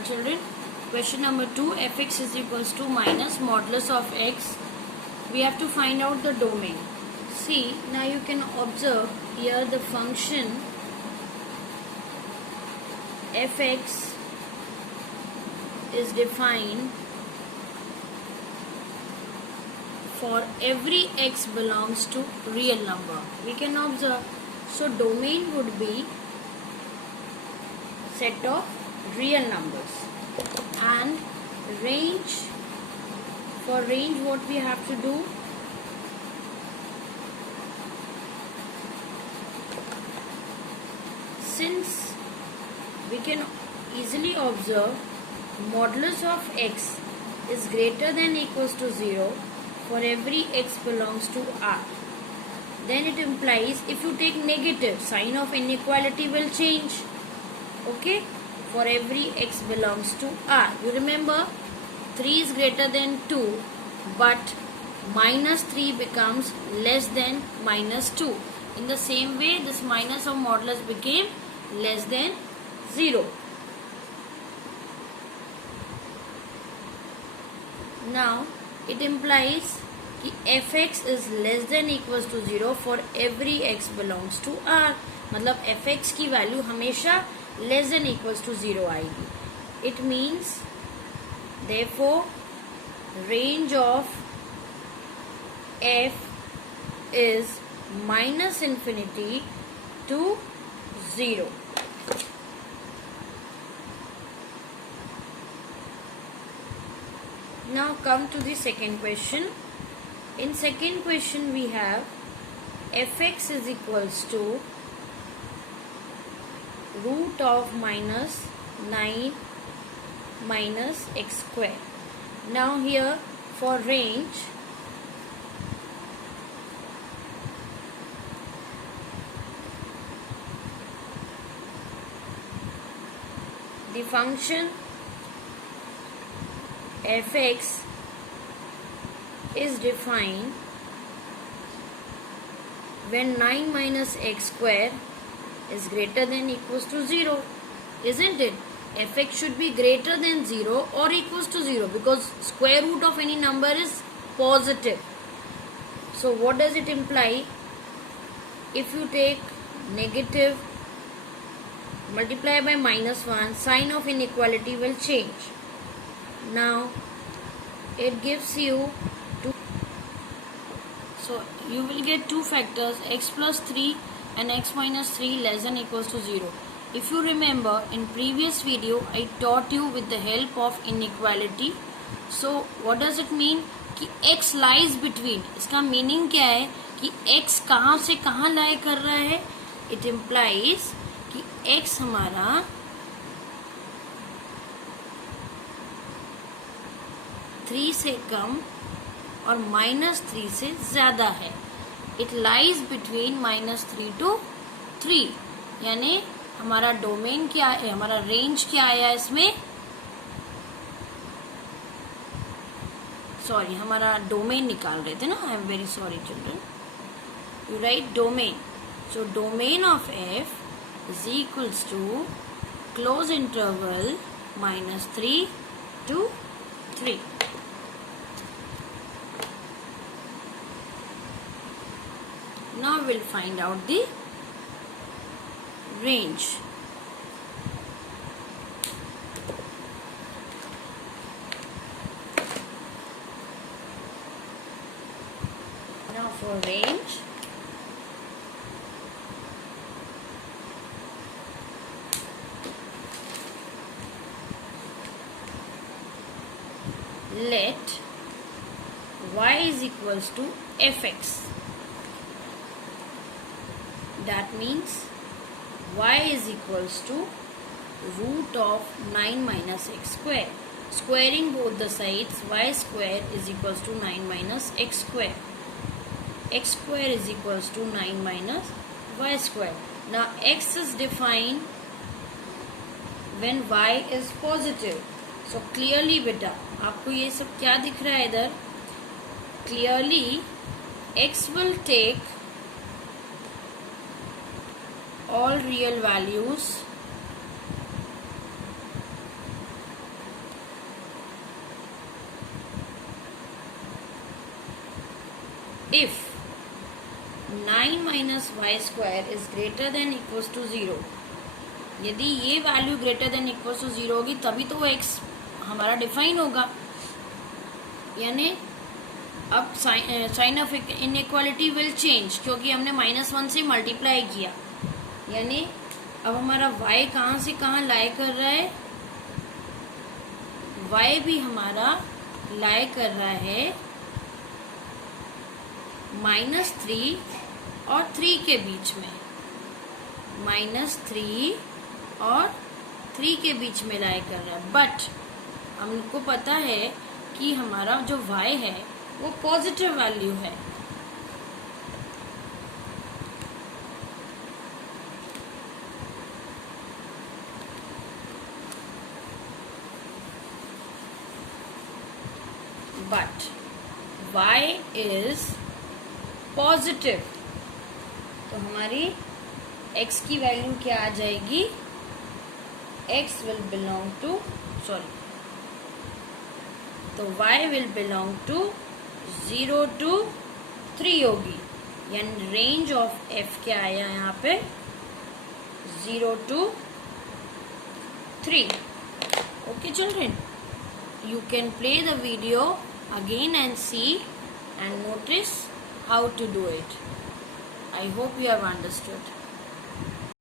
Children, question number 2, fx is equals to minus modulus of x. We have to find out the domain. See, now you can observe here the function fx is defined for every x belongs to real number. We can observe, so domain would be set of real numbers, and range, for range what we have to do, since we can easily observe modulus of x is greater than equals to 0 for every x belongs to R, then it implies if you take negative, sign of inequality will change. Okay, for every x belongs to R. You remember 3 is greater than 2, but minus 3 becomes less than minus 2. In the same way, this minus of modulus became less than 0. Now it implies कि fx is less than equals to 0 for every x belongs to R. मतलब fx की value हमेशा less than equals to 0 आएगी. It means therefore range of f is minus infinity to 0. Now come to the second question. In second question we have fx is equals to root of minus 9 minus x square. Now here for range, the function fx is defined when 9 minus x square is greater than equals to 0, isn't it? Fx should be greater than 0 or equals to 0 because square root of any number is positive. So what does it imply? If you take negative multiply by minus 1, sign of inequality will change. Now it gives you two, so you will get two factors, x plus 3 and x minus 3 less than equals to 0. If you remember, in previous video I taught you with the help of inequality. So what does it mean कि x lies between, इसका meaning क्या है कि x कहाँ से कहाँ lie कर रहा है? It implies कि x हमारा 3 से कम और minus 3 से ज़्यादा है. It lies between minus 3 to 3. यानी हमारा डोमेन क्या है, हमारा रेंज क्या आया इसमें, सॉरी हमारा डोमेन निकाल रहे थे ना, I am very sorry children. You write domain. So domain of f is equals to close interval minus 3 to 3. Now we'll find out the range. Now for range, let y is equals to fx. That means y is equals to root of 9 minus x square. Squaring both the sides, y square is equals to 9 minus x square. X square is equals to 9 minus y square. Now x is defined when y is positive. So clearly बेटा आपको ये सब क्या दिख रहा है इधर? Clearly x will take all real values if 9 minus y square is greater than equals to 0, यदि ये value greater than equals to 0 होगी तभी तो वो x हमारा डिफाइन होगा। यानी अब sign of inequality will change, क्योंकि हमने -1 से मल्टीप्लाई किया। यानी अब हमारा y कहाँ से कहाँ लाई कर रहा है, y भी हमारा लाई कर रहा है -3 और 3 के बीच में, -3 और 3 के बीच में लाई कर रहा है। बट हमको पता है कि हमारा जो y है वो पॉजिटिव वैल्यू है। बट y इज पॉजिटिव, तो हमारी x की वैल्यू क्या आ जाएगी, x विल बिलोंग टू तो y will belong to 0 to 3 होगी। यानी रेंज ऑफ f क्या आया यहाँ पे, 0 to 3। Okay children, you can play the video again and see and notice how to do it. I hope you have understood.